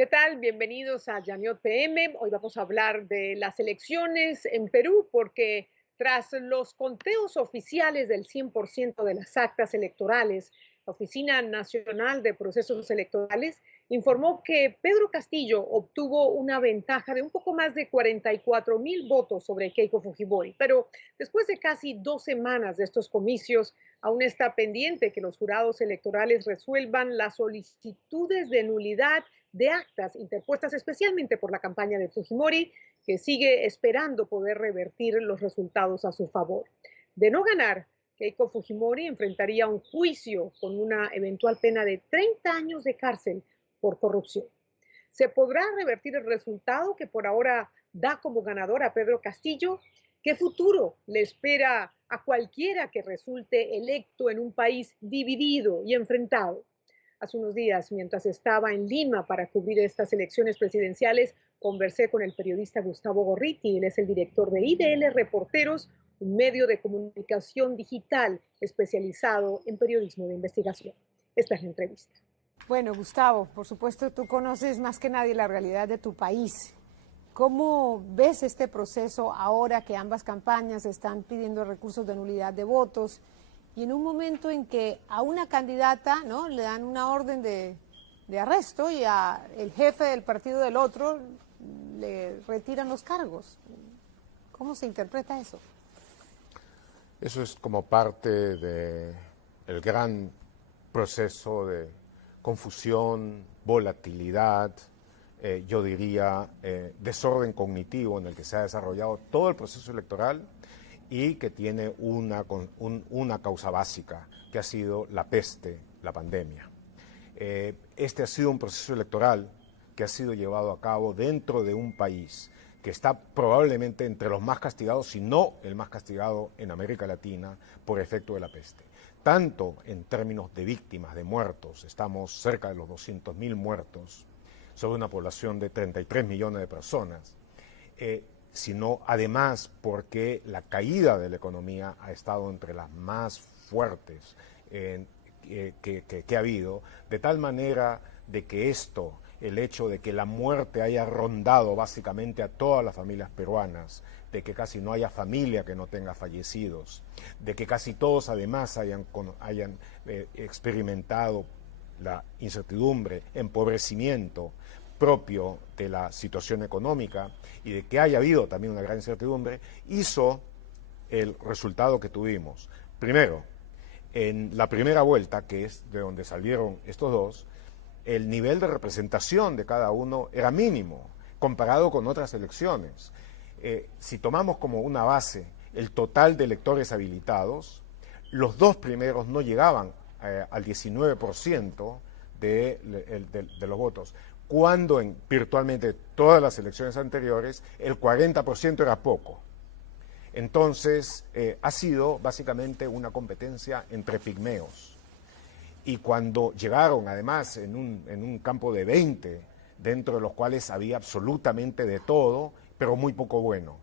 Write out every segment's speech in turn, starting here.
¿Qué tal? Bienvenidos a Yaniot PM. Hoy vamos a hablar de las elecciones en Perú porque tras los conteos oficiales del 100% de las actas electorales, la Oficina Nacional de Procesos Electorales informó que Pedro Castillo obtuvo una ventaja de un poco más de 44,000 votos sobre Keiko Fujimori. Pero después de casi 2 semanas de estos comicios, aún está pendiente que los jurados electorales resuelvan las solicitudes de nulidad de actas interpuestas especialmente por la campaña de Fujimori, que sigue esperando poder revertir los resultados a su favor. De no ganar, Keiko Fujimori enfrentaría un juicio con una eventual pena de 30 años de cárcel por corrupción. ¿Se podrá revertir el resultado que por ahora da como ganador a Pedro Castillo? ¿Qué futuro le espera a cualquiera que resulte electo en un país dividido y enfrentado? Hace unos días, mientras estaba en Lima para cubrir estas elecciones presidenciales, conversé con el periodista Gustavo Gorriti. Él es el director de IDL Reporteros, un medio de comunicación digital especializado en periodismo de investigación. Esta es la entrevista. Bueno, Gustavo, por supuesto tú conoces más que nadie la realidad de tu país. ¿Cómo ves este proceso ahora que ambas campañas están pidiendo recursos de nulidad de votos y en un momento en que a una candidata, ¿no?, le dan una orden de arresto y a el jefe del partido del otro le retiran los cargos? ¿Cómo se interpreta eso? Eso es como parte del gran proceso de confusión, volatilidad, yo diría desorden cognitivo en el que se ha desarrollado todo el proceso electoral y que tiene una causa básica, que ha sido la peste, la pandemia. Este ha sido un proceso electoral que ha sido llevado a cabo dentro de un país que está probablemente entre los más castigados, si no el más castigado en América Latina por efecto de la peste. Tanto en términos de víctimas, de muertos, estamos cerca de los 200.000 muertos sobre una población de 33 millones de personas, sino además porque la caída de la economía ha estado entre las más fuertes que ha habido, de tal manera de que el hecho de que la muerte haya rondado básicamente a todas las familias peruanas, de que casi no haya familia que no tenga fallecidos, de que casi todos además hayan experimentado la incertidumbre, empobrecimiento propio de la situación económica y de que haya habido también una gran incertidumbre, hizo el resultado que tuvimos. Primero, en la primera vuelta, que es de donde salieron estos dos, el nivel de representación de cada uno era mínimo comparado con otras elecciones. Si tomamos como una base el total de electores habilitados, los dos primeros no llegaban al 19% de los votos, cuando en virtualmente todas las elecciones anteriores el 40% era poco. Entonces, ha sido básicamente una competencia entre pigmeos. Y cuando llegaron, además, en un campo de 20, dentro de los cuales había absolutamente de todo, pero muy poco bueno.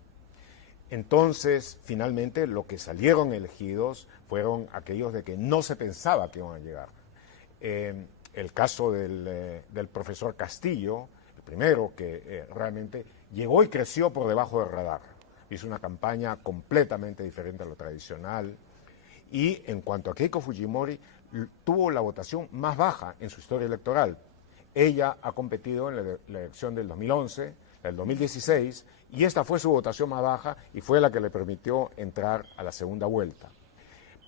Entonces, finalmente, lo que salieron elegidos fueron aquellos de que no se pensaba que iban a llegar. El caso del profesor Castillo, el primero que realmente llegó y creció por debajo del radar. Hizo una campaña completamente diferente a lo tradicional. Y en cuanto a Keiko Fujimori, tuvo la votación más baja en su historia electoral. Ella ha competido en la elección del 2011, del 2016, y esta fue su votación más baja y fue la que le permitió entrar a la segunda vuelta.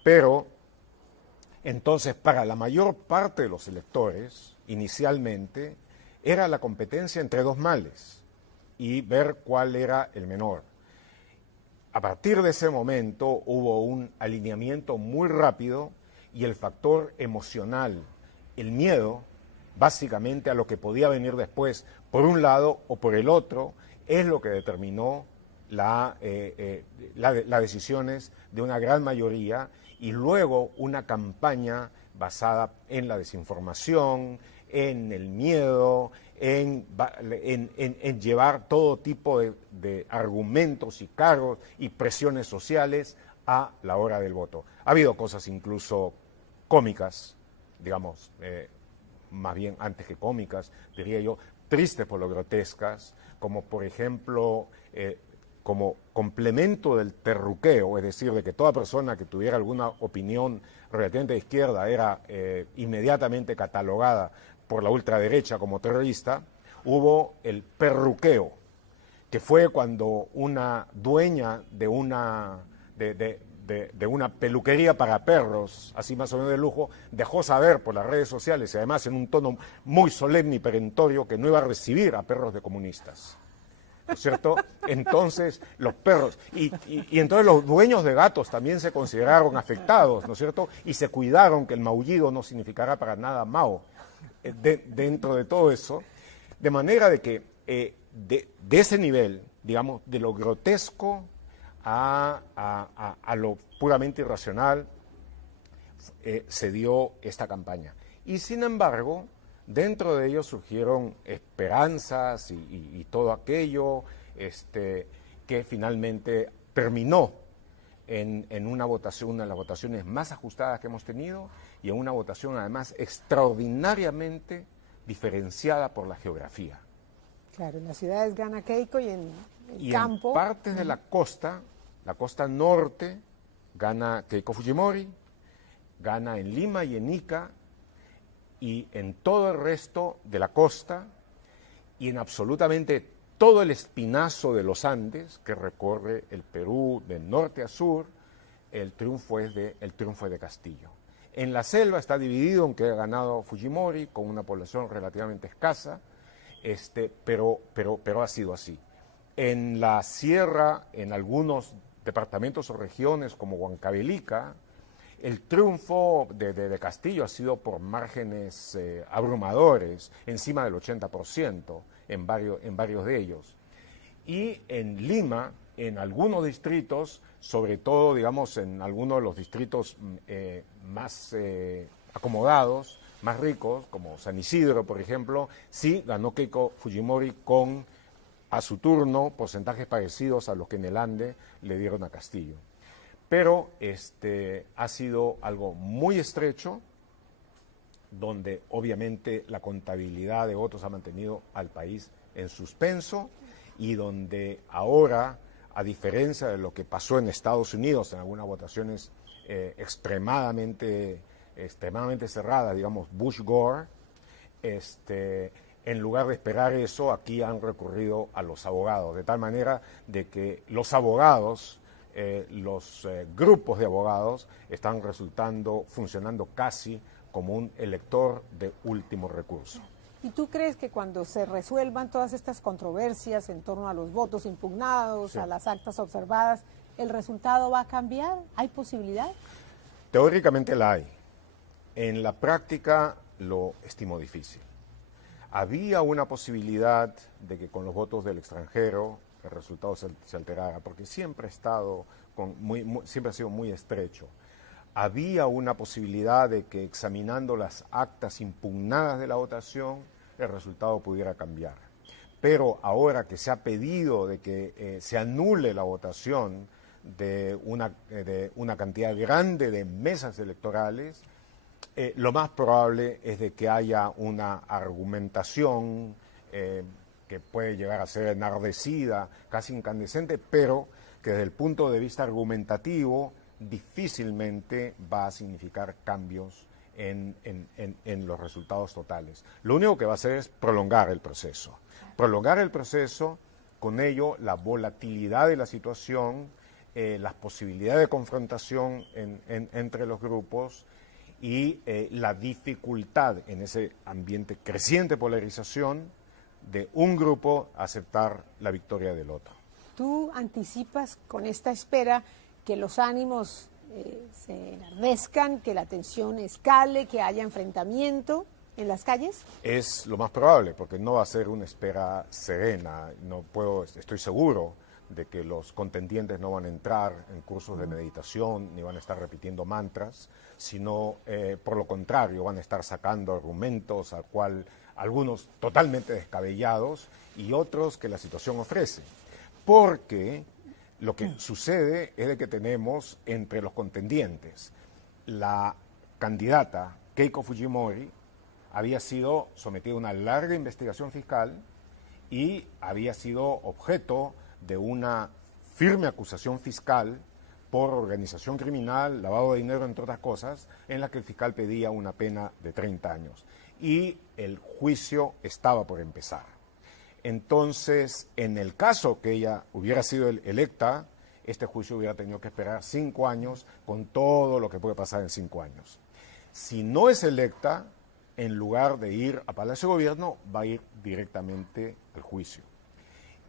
Pero, entonces, para la mayor parte de los electores, inicialmente, era la competencia entre dos males y ver cuál era el menor. A partir de ese momento hubo un alineamiento muy rápido y el factor emocional, el miedo, básicamente a lo que podía venir después, por un lado o por el otro, es lo que determinó las decisiones de una gran mayoría y luego una campaña basada en la desinformación, en el miedo, en llevar todo tipo de argumentos y cargos y presiones sociales a la hora del voto. Ha habido cosas incluso cómicas, digamos, más bien antes que cómicas, diría yo, tristes por lo grotescas, como por ejemplo, como complemento del terruqueo, es decir, de que toda persona que tuviera alguna opinión relativamente de izquierda era inmediatamente catalogada por la ultraderecha como terrorista, hubo el perruqueo, que fue cuando una dueña de una peluquería para perros, así más o menos de lujo, dejó saber por las redes sociales, y además en un tono muy solemne y perentorio, que no iba a recibir a perros de comunistas. ¿No es cierto? Entonces, los perros, y entonces los dueños de gatos también se consideraron afectados, ¿no es cierto? Y se cuidaron que el maullido no significara para nada mao dentro de todo eso, de manera de que de ese nivel, digamos, de lo grotesco a lo puramente irracional, se dio esta campaña. Y sin embargo, dentro de ello surgieron esperanzas y todo aquello que finalmente terminó en una votación, una de las votaciones más ajustadas que hemos tenido, y en una votación además extraordinariamente diferenciada por la geografía. Claro, en las ciudades gana Keiko y en el campo. En partes de la costa norte, gana Keiko Fujimori, gana en Lima y en Ica, y en todo el resto de la costa, y en absolutamente todo el espinazo de los Andes que recorre el Perú de norte a sur, el triunfo es de Castillo. En la selva está dividido, aunque ha ganado Fujimori, con una población relativamente escasa, pero ha sido así. En la sierra, en algunos departamentos o regiones como Huancavelica, el triunfo de Castillo ha sido por márgenes abrumadores, encima del 80% en varios de ellos. Y en Lima, en algunos distritos, sobre todo, digamos, en algunos de los distritos más acomodados, más ricos, como San Isidro, por ejemplo, sí ganó Keiko Fujimori con, a su turno, porcentajes parecidos a los que en el Ande le dieron a Castillo. Pero ha sido algo muy estrecho, donde obviamente la contabilidad de votos ha mantenido al país en suspenso, y donde ahora, a diferencia de lo que pasó en Estados Unidos, en algunas votaciones extremadamente cerradas, digamos Bush-Gore, en lugar de esperar eso, aquí han recurrido a los abogados, de tal manera de que los abogados, los grupos de abogados están funcionando casi como un elector de último recurso. ¿Y tú crees que cuando se resuelvan todas estas controversias en torno a los votos impugnados, sí, a las actas observadas, el resultado va a cambiar? ¿Hay posibilidad? Teóricamente la hay. En la práctica lo estimo difícil. Había una posibilidad de que con los votos del extranjero el resultado se alterara, porque siempre ha estado siempre ha sido muy estrecho. Había una posibilidad de que, examinando las actas impugnadas de la votación, el resultado pudiera cambiar. Pero ahora que se ha pedido de que se anule la votación de una cantidad grande de mesas electorales, lo más probable es de que haya una argumentación que puede llegar a ser enardecida, casi incandescente, pero que desde el punto de vista argumentativo difícilmente va a significar cambios en los resultados totales. Lo único que va a hacer es prolongar el proceso. Prolongar el proceso, con ello la volatilidad de la situación, las posibilidades de confrontación entre los grupos y la dificultad en ese ambiente creciente de polarización de un grupo aceptar la victoria del otro. ¿Tú anticipas con esta espera que los ánimos se enardezcan, que la tensión escale, que haya enfrentamiento en las calles? Es lo más probable, porque no va a ser una espera serena. Estoy seguro de que los contendientes no van a entrar en cursos de meditación, ni van a estar repitiendo mantras, sino por lo contrario, van a estar sacando argumentos, algunos totalmente descabellados y otros que la situación ofrece. Porque lo que sucede es de que tenemos entre los contendientes la candidata Keiko Fujimori, había sido sometido a una larga investigación fiscal y había sido objeto de una firme acusación fiscal por organización criminal, lavado de dinero, entre otras cosas, en la que el fiscal pedía una pena de 30 años. Y el juicio estaba por empezar. Entonces, en el caso que ella hubiera sido electa, este juicio hubiera tenido que esperar 5 años con todo lo que puede pasar en 5 años. Si no es electa, en lugar de ir a Palacio de Gobierno, va a ir directamente al juicio.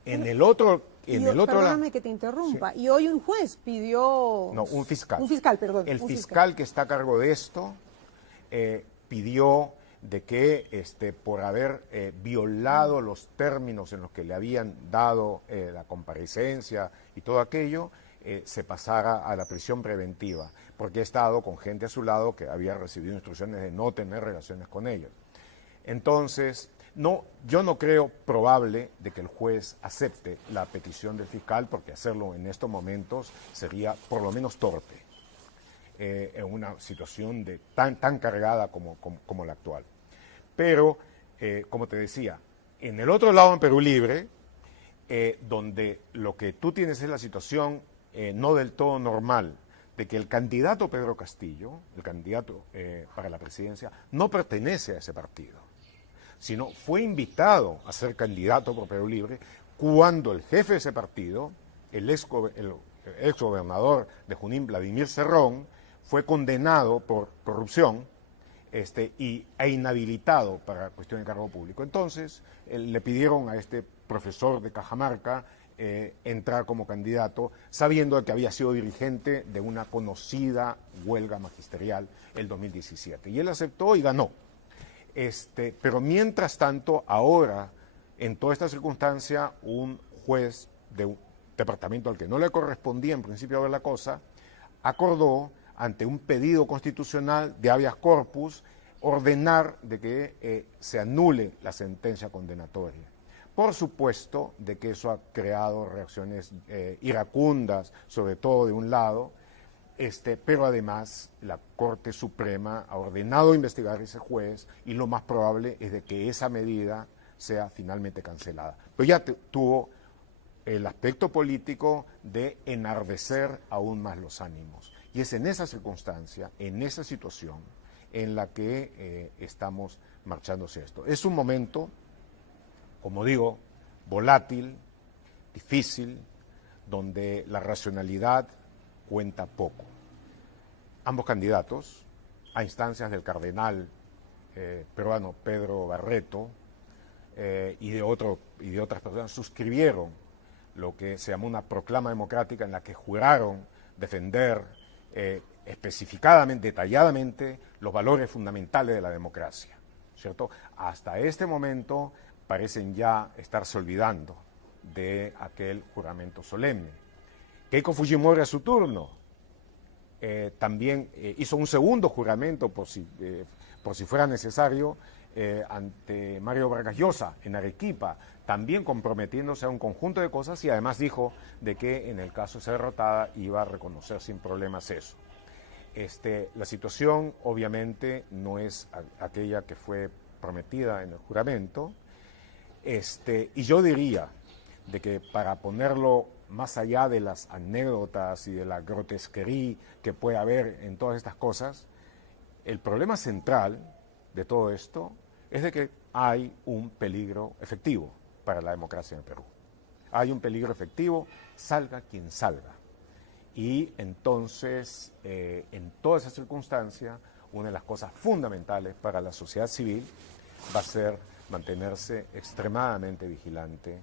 Perdóname que te interrumpa. Sí. Y hoy un juez pidió... No, un fiscal. Un fiscal, perdón. El fiscal que está a cargo de esto pidió de que por haber violado los términos en los que le habían dado la comparecencia y todo aquello, se pasara a la prisión preventiva, porque ha estado con gente a su lado que había recibido instrucciones de no tener relaciones con ellos. Entonces, yo no creo probable de que el juez acepte la petición del fiscal, porque hacerlo en estos momentos sería por lo menos torpe, en una situación tan cargada como la actual. Pero, como te decía, en el otro lado, en Perú Libre, donde lo que tú tienes es la situación no del todo normal, de que el candidato Pedro Castillo, el candidato para la presidencia, no pertenece a ese partido, sino fue invitado a ser candidato por Perú Libre cuando el jefe de ese partido, el ex gobernador de Junín, Vladimir Cerrón, fue condenado por corrupción e inhabilitado para cuestión de cargo público. Entonces, le pidieron a este profesor de Cajamarca entrar como candidato, sabiendo que había sido dirigente de una conocida huelga magisterial el 2017. Y él aceptó y ganó. Pero mientras tanto, ahora, en toda esta circunstancia, un juez de un departamento al que no le correspondía en principio ver la cosa, acordó, ante un pedido constitucional de habeas corpus, ordenar de que se anule la sentencia condenatoria. Por supuesto de que eso ha creado reacciones iracundas, sobre todo de un lado, pero además la Corte Suprema ha ordenado investigar a ese juez y lo más probable es de que esa medida sea finalmente cancelada. Pero ya tuvo el aspecto político de enardecer aún más los ánimos. Y es en esa circunstancia, en esa situación, en la que estamos marchando hacia esto. Es un momento, como digo, volátil, difícil, donde la racionalidad cuenta poco. Ambos candidatos, a instancias del cardenal peruano Pedro Barreto y de otras personas, suscribieron lo que se llamó una proclama democrática en la que juraron defender especificadamente, detalladamente, los valores fundamentales de la democracia, ¿cierto? Hasta este momento parecen ya estarse olvidando de aquel juramento solemne. Keiko Fujimori a su turno también hizo un segundo juramento por si fuera necesario ante Mario Vargas Llosa en Arequipa, también comprometiéndose a un conjunto de cosas y además dijo de que en el caso de ser derrotada iba a reconocer sin problemas eso. La situación obviamente no es aquella que fue prometida en el juramento, y yo diría de que para ponerlo más allá de las anécdotas y de la grotesquería que puede haber en todas estas cosas, el problema central de todo esto es de que hay un peligro efectivo para la democracia en Perú. Hay un peligro efectivo, salga quien salga. Y entonces, en toda esa circunstancia, una de las cosas fundamentales para la sociedad civil va a ser mantenerse extremadamente vigilante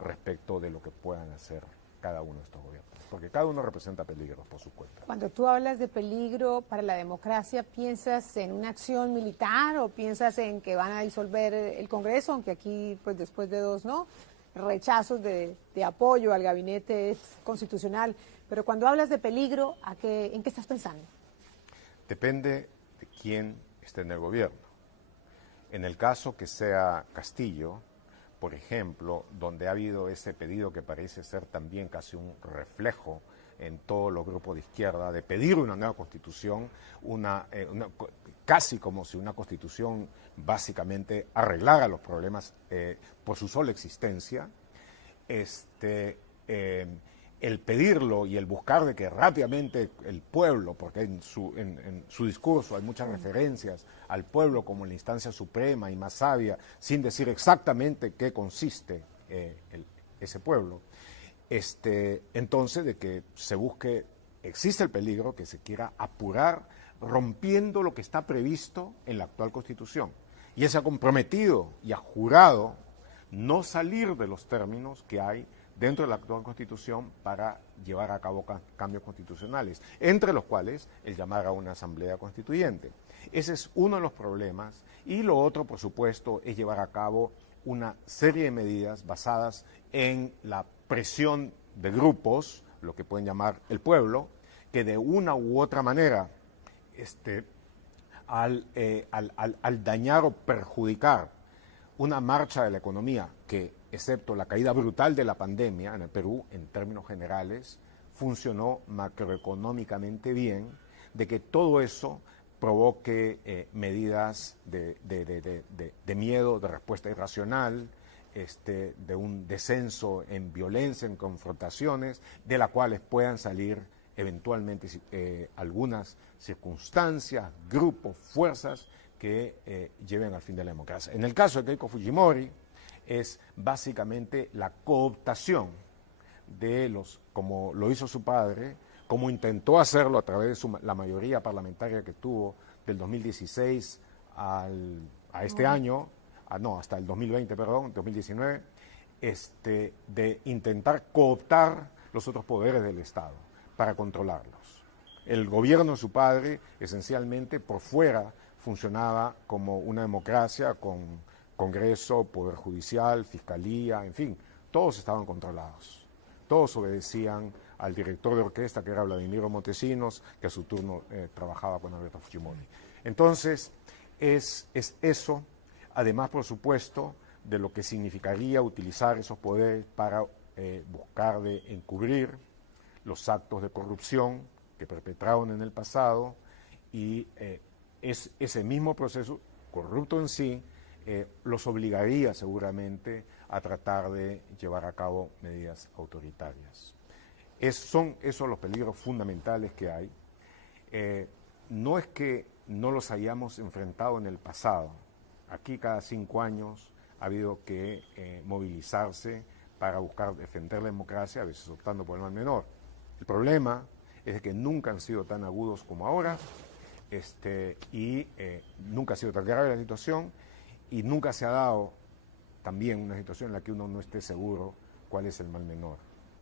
respecto de lo que puedan hacer cada uno de estos gobiernos, porque cada uno representa peligros por su cuenta. Cuando tú hablas de peligro para la democracia, ¿piensas en una acción militar o piensas en que van a disolver el Congreso, aunque aquí, pues después de 2 rechazos de apoyo al gabinete constitucional? Pero cuando hablas de peligro, ¿en qué estás pensando? Depende de quién esté en el gobierno. En el caso que sea Castillo, por ejemplo, donde ha habido ese pedido que parece ser también casi un reflejo en todos los grupos de izquierda, de pedir una nueva constitución, casi como si una constitución básicamente arreglara los problemas por su sola existencia, el pedirlo y el buscar de que rápidamente el pueblo, porque en su discurso hay muchas referencias al pueblo como la instancia suprema y más sabia, sin decir exactamente qué consiste ese pueblo, entonces de que se busque, existe el peligro que se quiera apurar rompiendo lo que está previsto en la actual Constitución. Y él se ha comprometido y ha jurado no salir de los términos que hay dentro de la actual Constitución para llevar a cabo cambios constitucionales, entre los cuales el llamar a una asamblea constituyente. Ese es uno de los problemas, y lo otro, por supuesto, es llevar a cabo una serie de medidas basadas en la presión de grupos, lo que pueden llamar el pueblo, que de una u otra manera, al dañar o perjudicar una marcha de la economía que, excepto la caída brutal de la pandemia en el Perú, en términos generales, funcionó macroeconómicamente bien, de que todo eso provoque medidas de miedo, de respuesta irracional, de un descenso en violencia, en confrontaciones, de las cuales puedan salir eventualmente algunas circunstancias, grupos, fuerzas que lleven al fin de la democracia. En el caso de Keiko Fujimori, es básicamente la cooptación de como lo hizo su padre, como intentó hacerlo a través de la mayoría parlamentaria que tuvo del 2016 a este año, hasta el 2020, perdón, 2019, de intentar cooptar los otros poderes del Estado para controlarlos. El gobierno de su padre, esencialmente, por fuera, funcionaba como una democracia con Congreso, Poder Judicial, Fiscalía, en fin, todos estaban controlados. Todos obedecían al director de orquesta, que era Vladimiro Montesinos, que a su turno trabajaba con Alberto Fujimori. Entonces, es eso, además, por supuesto, de lo que significaría utilizar esos poderes para buscar de encubrir los actos de corrupción que perpetraron en el pasado, y es ese mismo proceso corrupto en sí los obligaría seguramente a tratar de llevar a cabo medidas autoritarias. Son esos los peligros fundamentales que hay. No es que no los hayamos enfrentado en el pasado. Aquí cada 5 años ha habido que movilizarse para buscar defender la democracia, a veces optando por el mal menor. El problema es que nunca han sido tan agudos como ahora, y nunca ha sido tan grave la situación, y nunca se ha dado también una situación en la que uno no esté seguro cuál es el mal menor.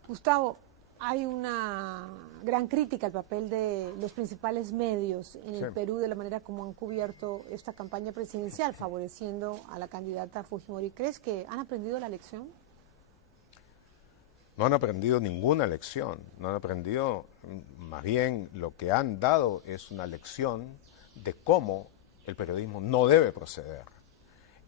Gustavo, hay una gran crítica al papel de los principales medios en el Perú, de la manera como han cubierto esta campaña presidencial, favoreciendo a la candidata Fujimori. ¿Crees que han aprendido la lección? No han aprendido ninguna lección, no han aprendido, más bien lo que han dado es una lección de cómo el periodismo no debe proceder.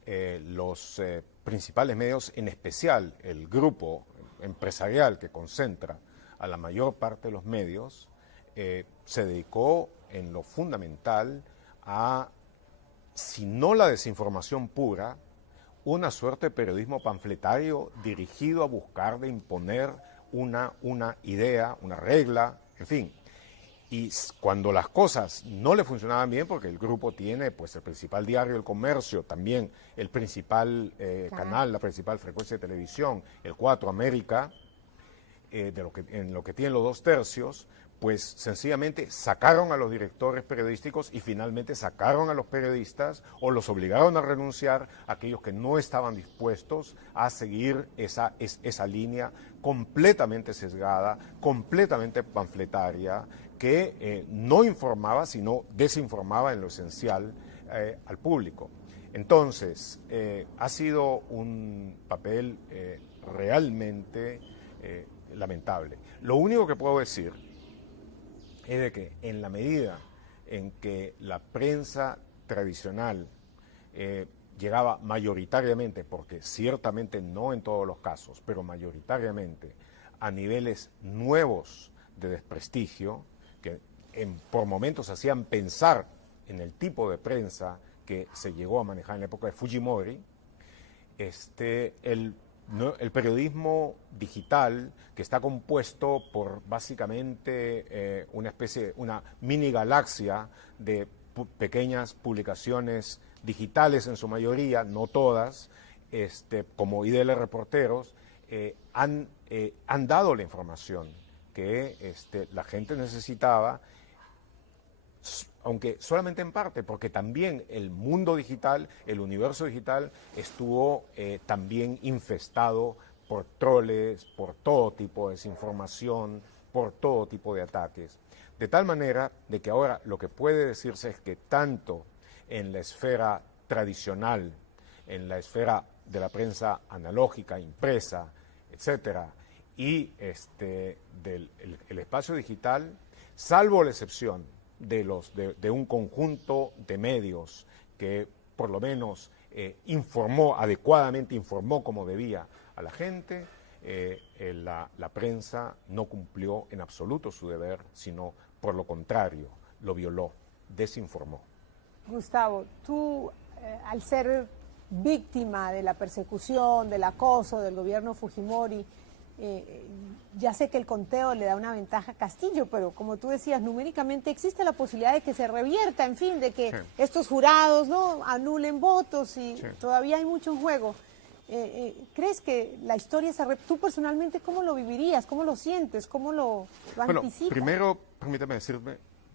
Los principales medios, en especial el grupo empresarial que concentra a la mayor parte de los medios, se dedicó en lo fundamental a, si no la desinformación pura, una suerte de periodismo panfletario dirigido a buscar de imponer una idea, una regla, en fin. Y cuando las cosas no le funcionaban bien, porque el grupo tiene pues el principal diario El Comercio, también el principal canal, la principal frecuencia de televisión, el 4 América, en lo que tienen los 2/3, pues sencillamente sacaron a los directores periodísticos y finalmente sacaron a los periodistas o los obligaron a renunciar a aquellos que no estaban dispuestos a seguir esa línea completamente sesgada, completamente panfletaria, que no informaba, sino desinformaba en lo esencial al público. Entonces, ha sido un papel realmente lamentable. Lo único que puedo decir es de que en la medida en que la prensa tradicional llegaba mayoritariamente, porque ciertamente no en todos los casos, pero mayoritariamente a niveles nuevos de desprestigio, que por momentos hacían pensar en el tipo de prensa que se llegó a manejar en la época de Fujimori, el periodismo digital, que está compuesto por básicamente una mini galaxia de pequeñas publicaciones digitales en su mayoría, no todas, como IDL Reporteros, han dado la información que la gente necesitaba, aunque solamente en parte, porque también el mundo digital, el universo digital, estuvo también infestado por troles, por todo tipo de desinformación, por todo tipo de ataques. De tal manera de que ahora lo que puede decirse es que tanto en la esfera tradicional, en la esfera de la prensa analógica, impresa, etcétera, y el espacio digital, salvo la excepción de un conjunto de medios que por lo menos adecuadamente informó como debía a la gente, la prensa no cumplió en absoluto su deber, sino por lo contrario, lo violó, desinformó. Gustavo, tú, al ser víctima de la persecución, del acoso del gobierno Fujimori, ya sé que el conteo le da una ventaja a Castillo, pero como tú decías, numéricamente existe la posibilidad de que se revierta, en fin, de que sí, estos jurados no anulen votos y sí, todavía hay mucho en juego. ¿Crees que la historia tú personalmente cómo lo vivirías, cómo lo sientes, cómo lo anticipas? Primero, permíteme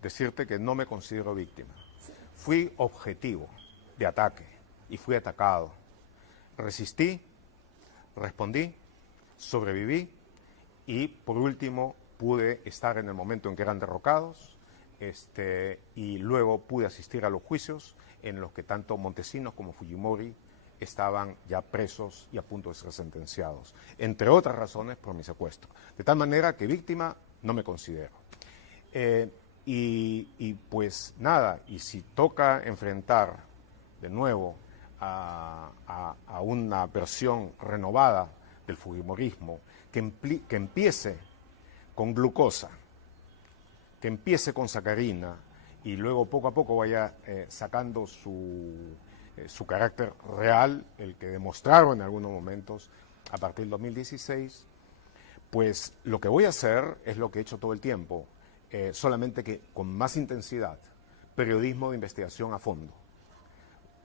decirte que no me considero víctima. Fui objetivo de ataque y fui atacado. Resistí, respondí, sobreviví y por último pude estar en el momento en que eran derrocados y luego pude asistir a los juicios en los que tanto Montesinos como Fujimori estaban ya presos y a punto de ser sentenciados, entre otras razones por mi secuestro. De tal manera que víctima no me considero. Y pues nada, y si toca enfrentar de nuevo a una versión renovada del fujimorismo, que empiece con glucosa, que empiece con sacarina y luego poco a poco vaya sacando su carácter real, el que demostraron en algunos momentos a partir del 2016, pues lo que voy a hacer es lo que he hecho todo el tiempo, solamente que con más intensidad, periodismo de investigación a fondo,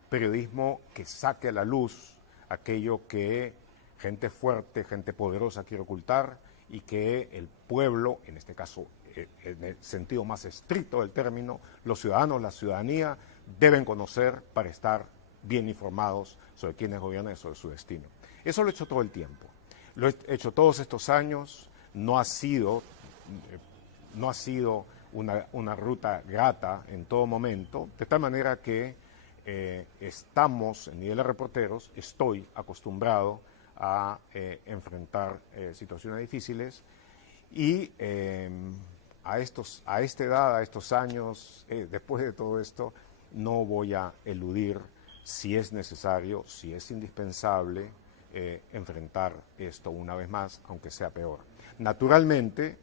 periodismo que saque a la luz aquello que gente fuerte, gente poderosa quiere ocultar y que el pueblo, en este caso en el sentido más estricto del término, los ciudadanos, la ciudadanía, deben conocer para estar bien informados sobre quiénes gobiernan y sobre su destino. Eso lo he hecho todo el tiempo. Lo he hecho todos estos años, no ha sido una ruta grata en todo momento, de tal manera que estamos, en nivel de reporteros, estoy acostumbrado a enfrentar situaciones difíciles y a esta edad, a estos años, después de todo esto, no voy a eludir, si es necesario, si es indispensable, enfrentar esto una vez más, aunque sea peor. Naturalmente,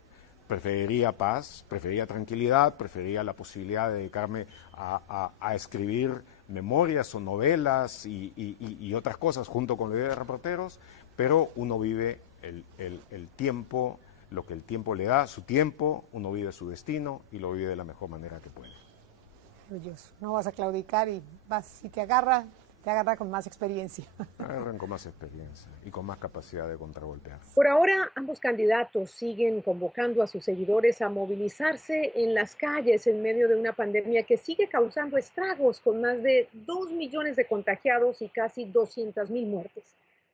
preferiría paz, preferiría tranquilidad, preferiría la posibilidad de dedicarme a escribir memorias o novelas y otras cosas junto con la idea de reporteros, pero uno vive el tiempo, lo que el tiempo le da, su tiempo, uno vive su destino y lo vive de la mejor manera que puede. Maravilloso. No vas a claudicar y si te agarra con más experiencia. Agarran con más experiencia y con más capacidad de contragolpear. Por ahora, ambos candidatos siguen convocando a sus seguidores a movilizarse en las calles en medio de una pandemia que sigue causando estragos con más de 2 millones de contagiados y casi 200,000 muertes.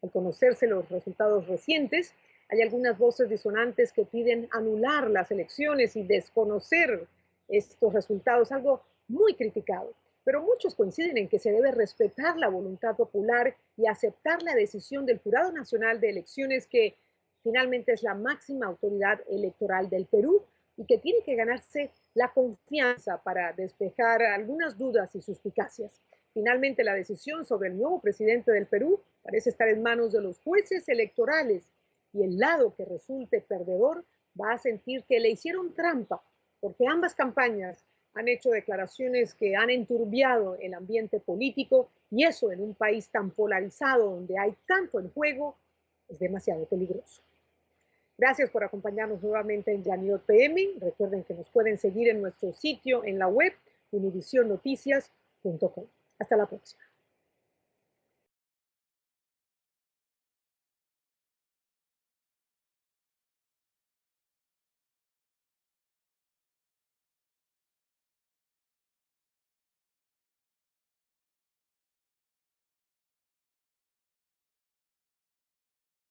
Al conocerse los resultados recientes, hay algunas voces disonantes que piden anular las elecciones y desconocer estos resultados, algo muy criticado. Pero muchos coinciden en que se debe respetar la voluntad popular y aceptar la decisión del Jurado Nacional de Elecciones, que finalmente es la máxima autoridad electoral del Perú y que tiene que ganarse la confianza para despejar algunas dudas y suspicacias. Finalmente, la decisión sobre el nuevo presidente del Perú parece estar en manos de los jueces electorales y el lado que resulte perdedor va a sentir que le hicieron trampa, porque ambas campañas han hecho declaraciones que han enturbiado el ambiente político y eso en un país tan polarizado donde hay tanto en juego es demasiado peligroso. Gracias por acompañarnos nuevamente en Yaniot PM. Recuerden que nos pueden seguir en nuestro sitio en la web univisionnoticias.com. Hasta la próxima.